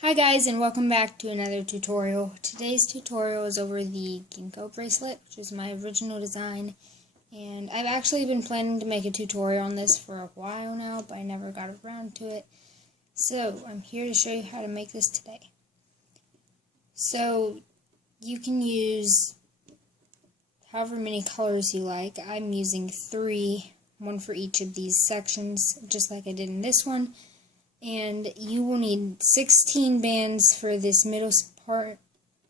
Hi guys, and welcome back to another tutorial. Today's tutorial is over the Ginkgo Bracelet, which is my original design, and I've actually been planning to make a tutorial on this for a while now, but I never got around to it. So I'm here to show you how to make this today. So you can use however many colors you like. I'm using 3, one for each of these sections, just like I did in this one. And you will need 16 bands for this middle part,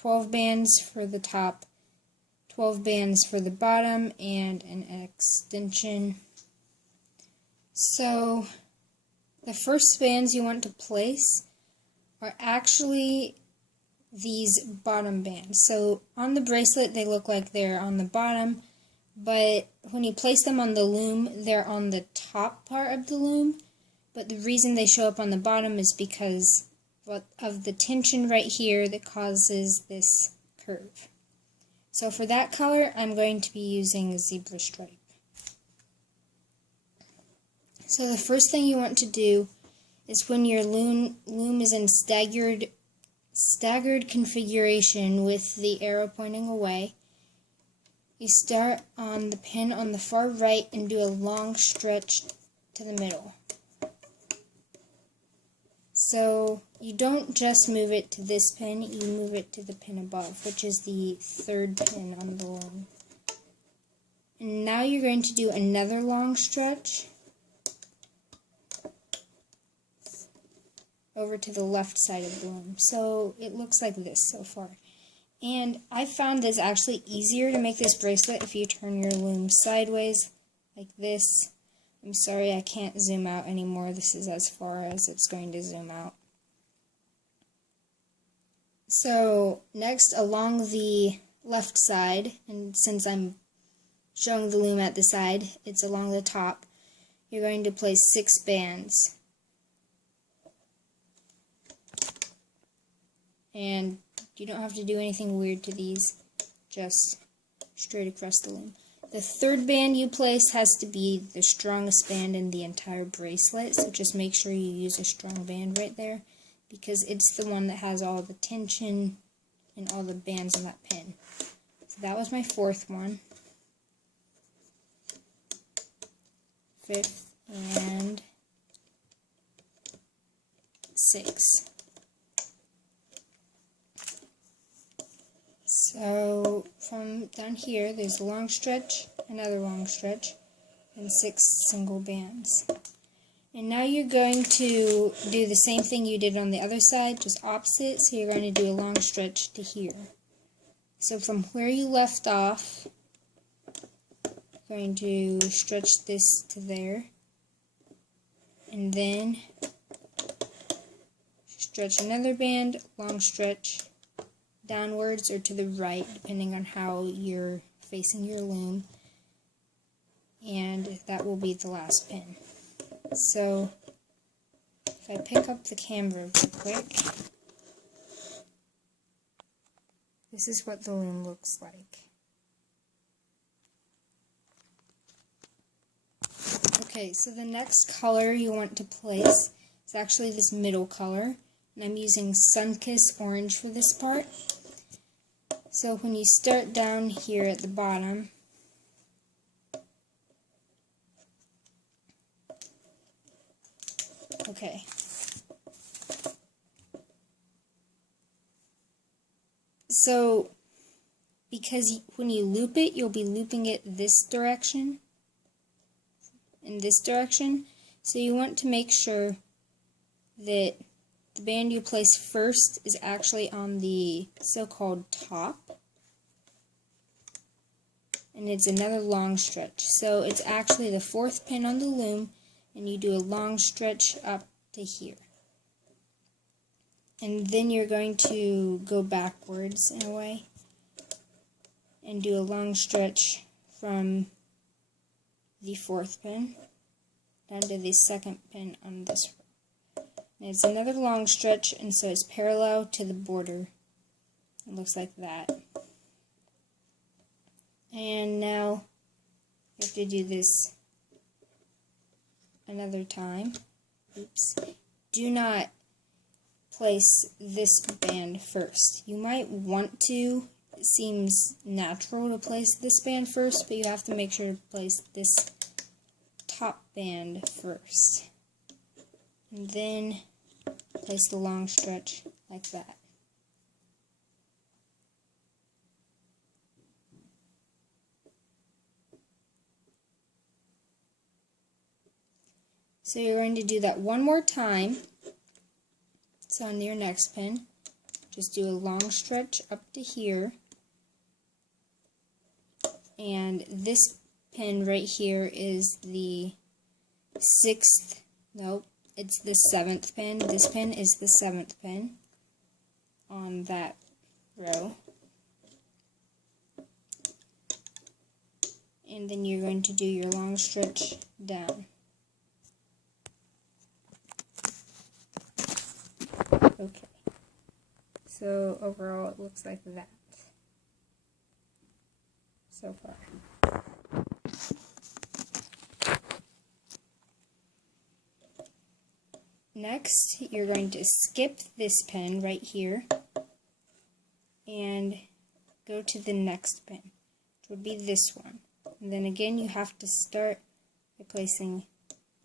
12 bands for the top, 12 bands for the bottom, and an extension. So the first bands you want to place are actually these bottom bands. So on the bracelet they look like they're on the bottom, but when you place them on the loom, they're on the top part of the loom. But the reason they show up on the bottom is because of the tension right here that causes this curve. So for that color, I'm going to be using zebra stripe. So the first thing you want to do is when your loom is in staggered configuration with the arrow pointing away, you start on the pin on the far right and do a long stretch to the middle. So you don't just move it to this pin, you move it to the pin above, which is the 3rd pin on the loom. And now you're going to do another long stretch over to the left side of the loom. So it looks like this so far. And I found this actually easier to make this bracelet if you turn your loom sideways like this. I'm sorry I can't zoom out anymore. This is as far as it's going to zoom out. So next, along the left side, and since I'm showing the loom at the side, it's along the top, you're going to place 6 bands. And you don't have to do anything weird to these, just straight across the loom. The 3rd band you place has to be the strongest band in the entire bracelet, so just make sure you use a strong band right there, because it's the one that has all the tension and all the bands on that pin. So that was my 4th one. 5th and 6th. So from down here, there's a long stretch, another long stretch, and 6 single bands. And now you're going to do the same thing you did on the other side, just opposite. So you're going to do a long stretch to here. So from where you left off, you're going to stretch this to there, and then stretch another band, long stretch, downwards or to the right, depending on how you're facing your loom, and that will be the last pin. So if I pick up the camera real quick, this is what the loom looks like. Okay, so the next color you want to place is actually this middle color, and I'm using Sunkissed Orange for this part. So when you start down here at the bottom, okay, so because when you loop it, you'll be looping it this direction, in this direction, so you want to make sure that the band you place first is actually on the so-called top, and it's another long stretch. So it's actually the 4th pin on the loom, and you do a long stretch up to here. And then you're going to go backwards in a way, and do a long stretch from the 4th pin down to the 2nd pin on this row. And it's another long stretch, and so it's parallel to the border. It looks like that. And now you have to do this another time. Oops. Do not place this band first. You might want to, it seems natural to place this band first, but you have to make sure to place this top band first. And then place the long stretch like that. So you're going to do that one more time. So on your next pin, just do a long stretch up to here. And this pin right here is the sixth, nope, it's the 7th pin. This pin is the 7th pin on that row. And then you're going to do your long stretch down. Okay, so overall it looks like that so far. Next, you're going to skip this pin right here and go to the next pin, which would be this one. And then again, you have to start by placing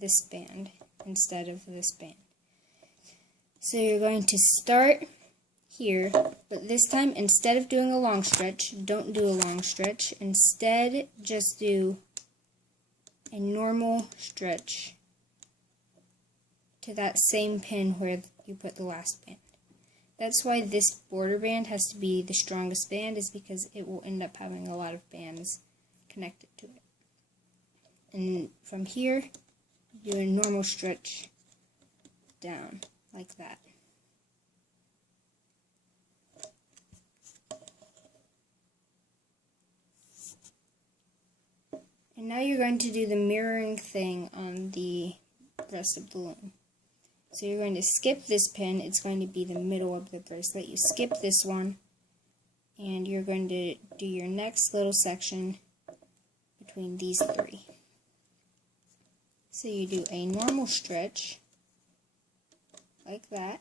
this band instead of this band. So you're going to start here, but this time, instead of doing a long stretch, don't do a long stretch. Instead, just do a normal stretch to that same pin where you put the last band. That's why this border band has to be the strongest band, is because it will end up having a lot of bands connected to it. And from here, do a normal stretch down, like that. And now you're going to do the mirroring thing on the rest of the loom. So you're going to skip this pin, it's going to be the middle of the bracelet. You skip this one, and you're going to do your next little section between these three. So you do a normal stretch, like that,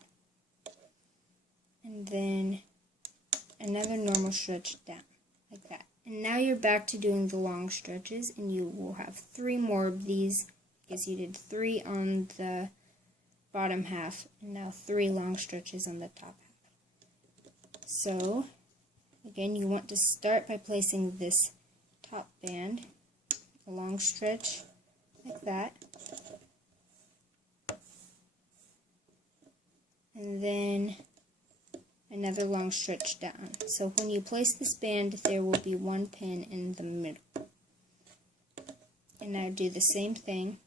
and then another normal stretch down, like that. And now you're back to doing the long stretches, and you will have 3 more of these, because you did 3 on the bottom half, and now 3 long stretches on the top half. So, again, you want to start by placing this top band, a long stretch, like that. And then another long stretch down. So when you place this band, there will be 1 pin in the middle. And now do the same thing.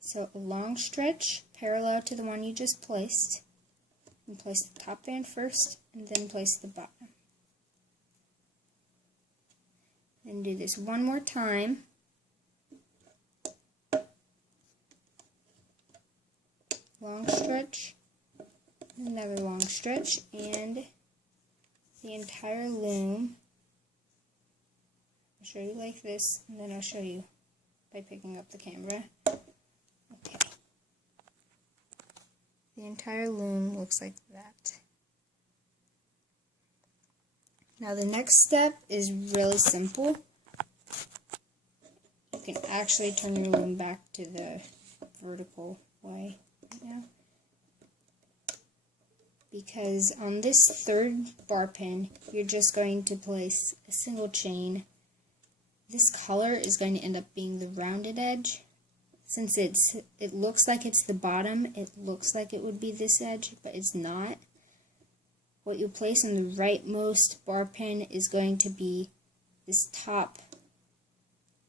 So a long stretch parallel to the one you just placed. And place the top band first, and then place the bottom. And do this one more time. Long stretch, another long stretch, and the entire loom. I'll show you like this, and then I'll show you by picking up the camera. Okay. The entire loom looks like that. Now the next step is really simple. You can actually turn your loom back to the vertical way right now. Because on this 3rd bar pin, you're just going to place a single chain. This color is going to end up being the rounded edge. Since it looks like it's the bottom, it looks like it would be this edge, but it's not. What you place on the rightmost bar pin is going to be this top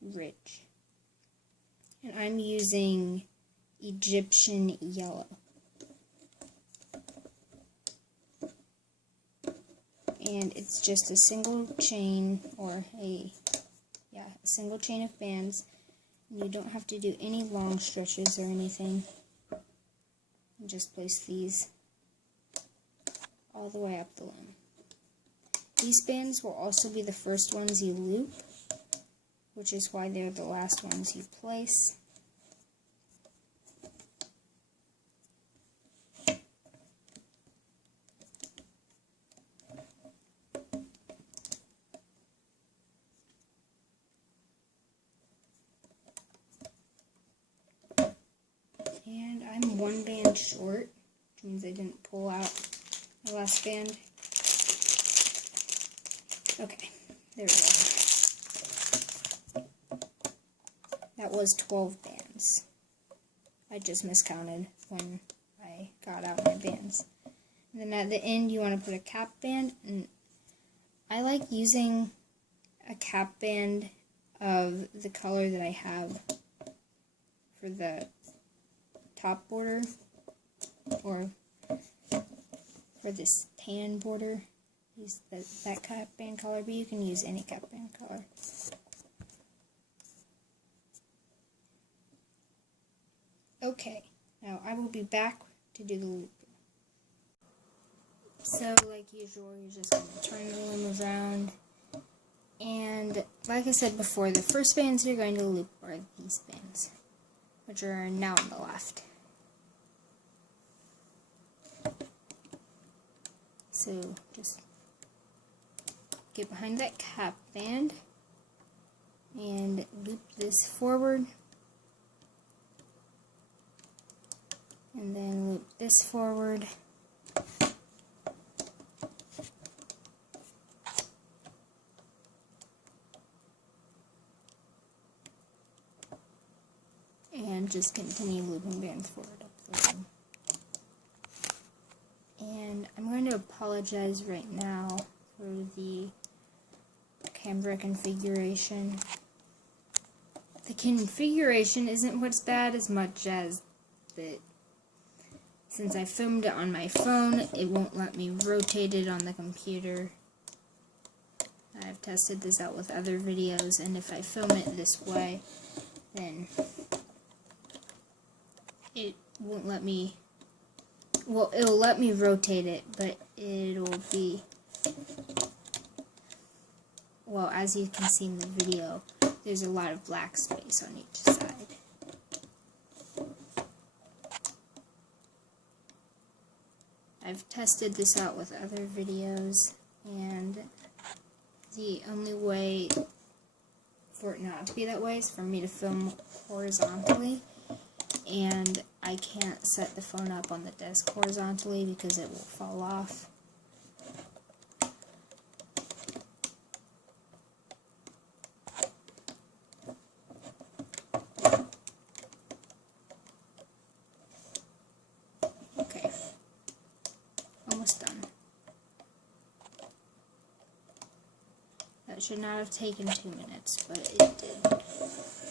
ridge. And I'm using Egyptian yellow. And it's just a single chain, or a single chain of bands. And you don't have to do any long stretches or anything. You just place these all the way up the loom. These bands will also be the first ones you loop. which is why they're the last ones you place. And I'm one band short, which means I didn't pull out the last band. Okay, there we go. That was 12 bands. I just miscounted when I got out my bands. And then at the end you want to put a cap band, and I like using a cap band of the color that I have for the top border, or for this tan border. Use that cap band color, but you can use any cap band color. Okay, now I will be back to do the loop. So, like usual, you're just going to turn the loom around, and like I said before, the first bands you're going to loop are these bands, which are now on the left. So just get behind that cap band and loop this forward, and then loop this forward, and just continue looping bands forward up the loom. And I'm going to apologize right now for the camera configuration. The configuration isn't what's bad as much as that since I filmed it on my phone, it won't let me rotate it on the computer. I've tested this out with other videos, and if I film it this way, then it won't let me. Well, it'll let me rotate it, but it'll be, well, as you can see in the video, there's a lot of black space on each side. I've tested this out with other videos, and the only way for it not to be that way is for me to film horizontally, and I can't set the phone up on the desk horizontally because it will fall off. Okay, almost done. That should not have taken 2 minutes, but it did.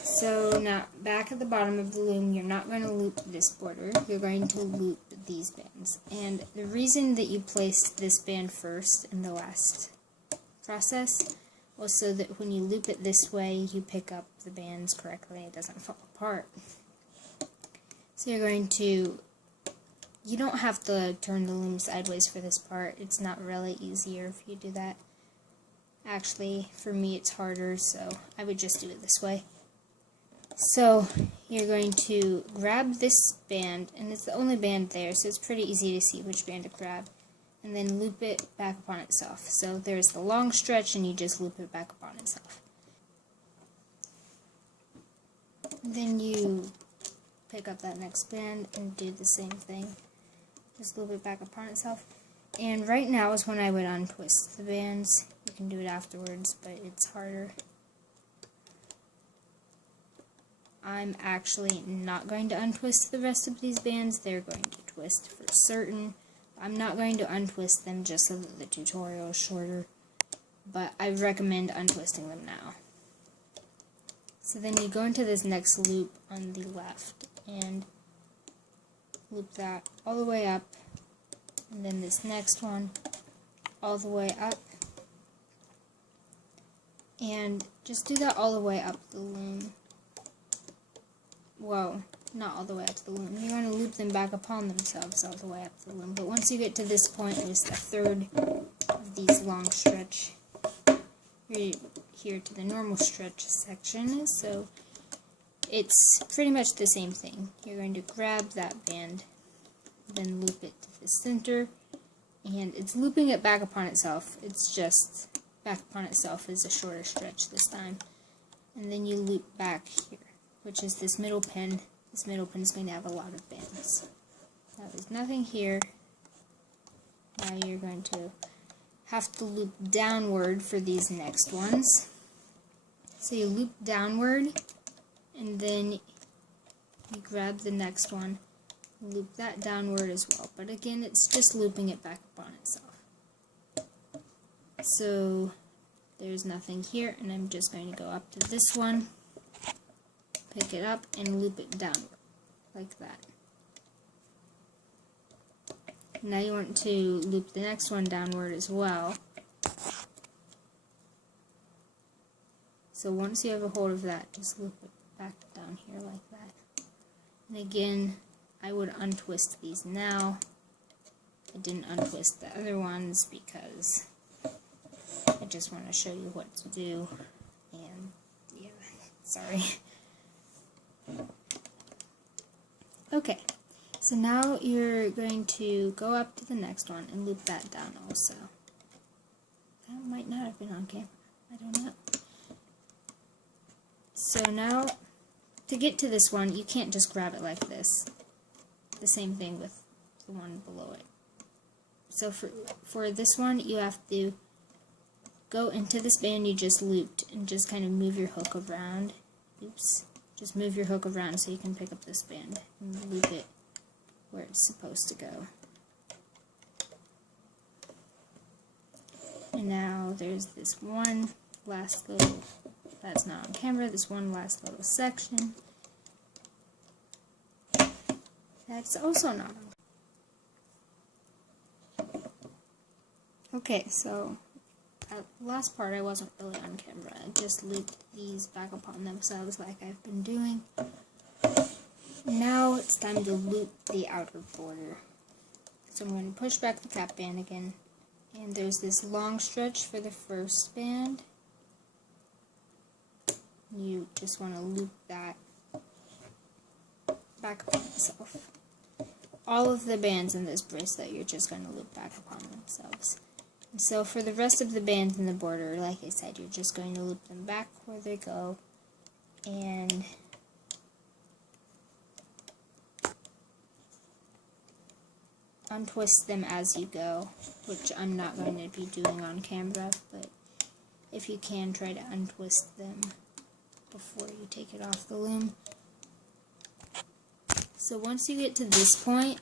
So now, back at the bottom of the loom, you're not going to loop this border, you're going to loop these bands. And the reason that you placed this band first in the last process was so that when you loop it this way, you pick up the bands correctly, it doesn't fall apart. So you're going to, you don't have to turn the loom sideways for this part, it's not really easier if you do that. Actually, for me it's harder, so I would just do it this way. So, you're going to grab this band, and it's the only band there, so it's pretty easy to see which band to grab, and then loop it back upon itself. So there's the long stretch, and you just loop it back upon itself. Then you pick up that next band and do the same thing. Just loop it back upon itself. And right now is when I would untwist the bands. You can do it afterwards, but it's harder. I'm actually not going to untwist the rest of these bands. They're going to twist for certain. I'm not going to untwist them just so that the tutorial is shorter, but I recommend untwisting them now. So then you go into this next loop on the left and loop that all the way up, and then this next one all the way up, and just do that all the way up the loom. Whoa, not all the way up the loom. You're going to loop them back upon themselves all the way up the loom. But once you get to this point, there's the third of these long stretch. here to the normal stretch section. So it's pretty much the same thing. You're going to grab that band, then loop it to the center, and it's looping it back upon itself. It's just back upon itself is a shorter stretch this time. And then you loop back here, which is this middle pin. This middle pin is going to have a lot of bands. Now there's nothing here. Now you're going to have to loop downward for these next ones. So you loop downward, and then you grab the next one, loop that downward as well. But again, it's just looping it back upon itself. So there's nothing here, and I'm just going to go up to this one, pick it up, and loop it downward, like that. Now you want to loop the next one downward as well. So once you have a hold of that, just loop it back down here like that. And again, I would untwist these now. I didn't untwist the other ones because I just want to show you what to do. And yeah, sorry. Okay. So now you're going to go up to the next one and loop that down also. That might not have been on camera. I don't know. So now, to get to this one, you can't just grab it like this. The same thing with the one below it. So for this one, you have to go into this band you just looped and just kind of move your hook around. Oops. Just move your hook around so you can pick up this band and loop it where it's supposed to go. And now there's this one last little, that's not on camera, this one last little section. That's also not on. Okay, so that last part I wasn't really on camera. I just looped these back upon themselves like I've been doing. Now it's time to loop the outer border. So I'm going to push back the cap band again, and there's this long stretch for the first band. You just want to loop that back upon itself. All of the bands in this bracelet you're just going to loop back upon themselves. And so for the rest of the bands in the border, like I said, you're just going to loop them back where they go, and untwist them as you go, which I'm not going to be doing on camera, but if you can, try to untwist them before you take it off the loom. So once you get to this point,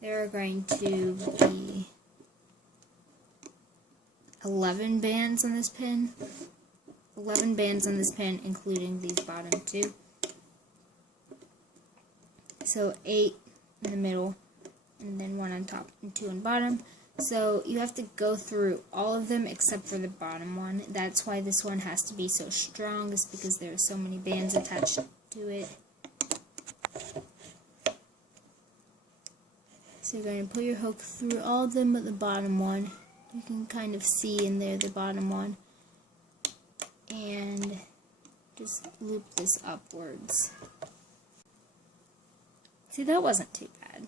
there are going to be 11 bands on this pin. 11 bands on this pin, including these bottom two. So 8 in the middle, and then 1 on top and 2 on bottom. So you have to go through all of them except for the bottom one. That's why this one has to be so strong, is because there are so many bands attached to it. So you're going to put your hook through all of them but the bottom one. You can kind of see in there the bottom one. And just loop this upwards. See, that wasn't too bad.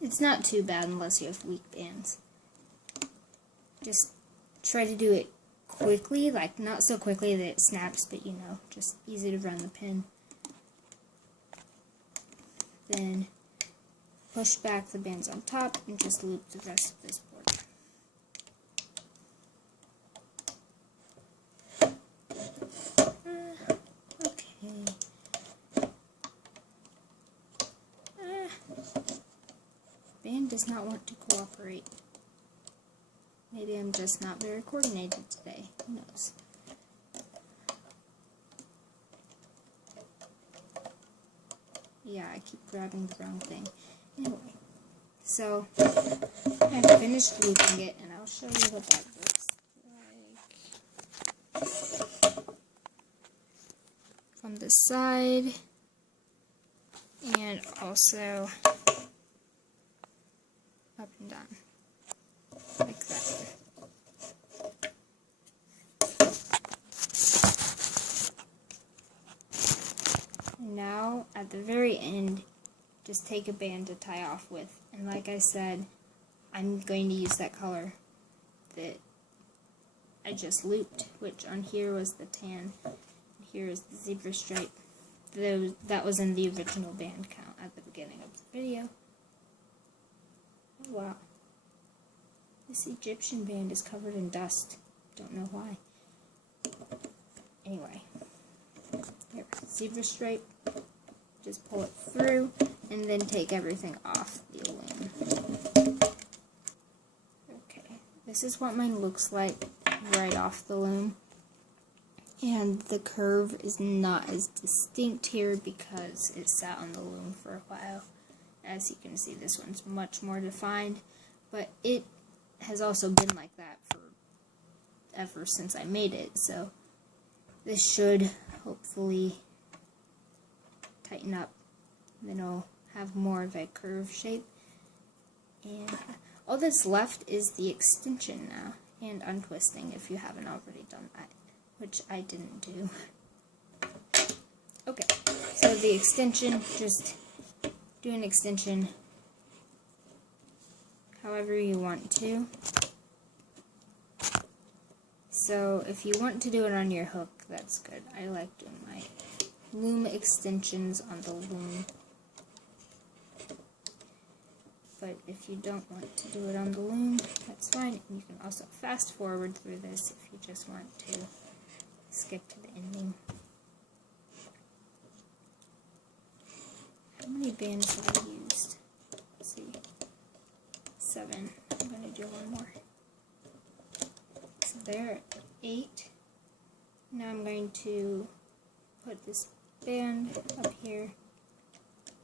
It's not too bad unless you have weak bands. Just try to do it quickly, like not so quickly that it snaps, but you know, just easy to run the pin. Then push back the bands on top and just loop the rest of this border. Band does not want to cooperate. Maybe I'm just not very coordinated today. Who knows? Yeah, I keep grabbing the wrong thing. Anyway, so I finished looping it, and I'll show you what that looks like from the side, and also up and down, like that. Now, at the very end, just take a band to tie off with. And like I said, I'm going to use that color that I just looped, which on here was the tan. Here is the zebra stripe. That was in the original band count at the beginning of the video. Oh, wow. This Egyptian band is covered in dust. Don't know why. Anyway, here, zebra stripe. Just pull it through, and then take everything off the loom. Okay, this is what mine looks like right off the loom. And the curve is not as distinct here because it sat on the loom for a while. As you can see, this one's much more defined, but it has also been like that ever since I made it, so this should hopefully tighten up. Then it'll have more of a curve shape. And all that's left is the extension now, and untwisting if you haven't already done that, which I didn't do. Okay, so the extension, just do an extension however you want to. So if you want to do it on your hook, that's good. I like doing my loom extensions on the loom. But if you don't want to do it on the loom, that's fine. And you can also fast forward through this if you just want to skip to the ending. How many bands have I used? Let's see. 7. I'm going to do one more. So there, 8. Now I'm going to put this band up here.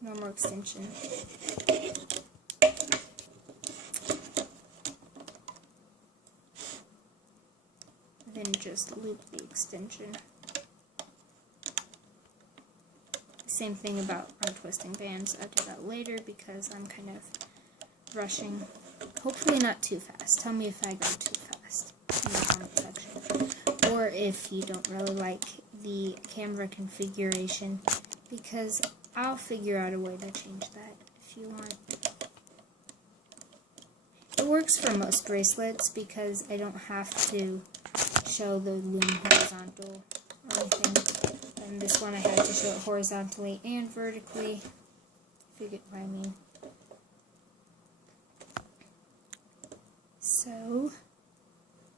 No more extension. Then just loop the extension. Same thing about untwisting bands. I'll do that later because I'm kind of rushing. Hopefully not too fast. Tell me if I go too fast in the comment section. Or if you don't really like the camera configuration, because I'll figure out a way to change that if you want. It works for most bracelets because I don't have to show the loom horizontal or anything. And this one I had to show it horizontally and vertically, if you get what I mean. So,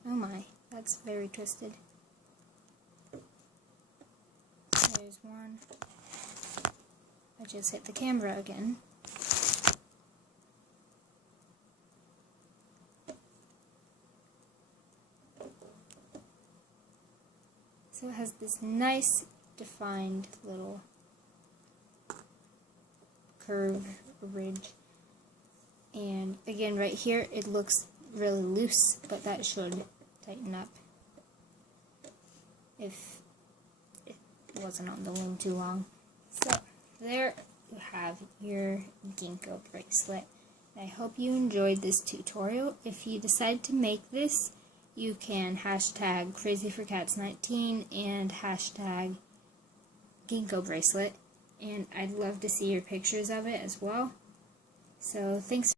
oh my, that's very twisted. There's one. I just hit the camera again. So it has this nice defined little curve ridge. And again, right here it looks really loose, but that should tighten up if it wasn't on the loom too long. So there you have your Ginkgo bracelet. I hope you enjoyed this tutorial. If you decide to make this, you can hashtag crazyforcats19 and hashtag Ginkgo bracelet, and I'd love to see your pictures of it as well. So thanks.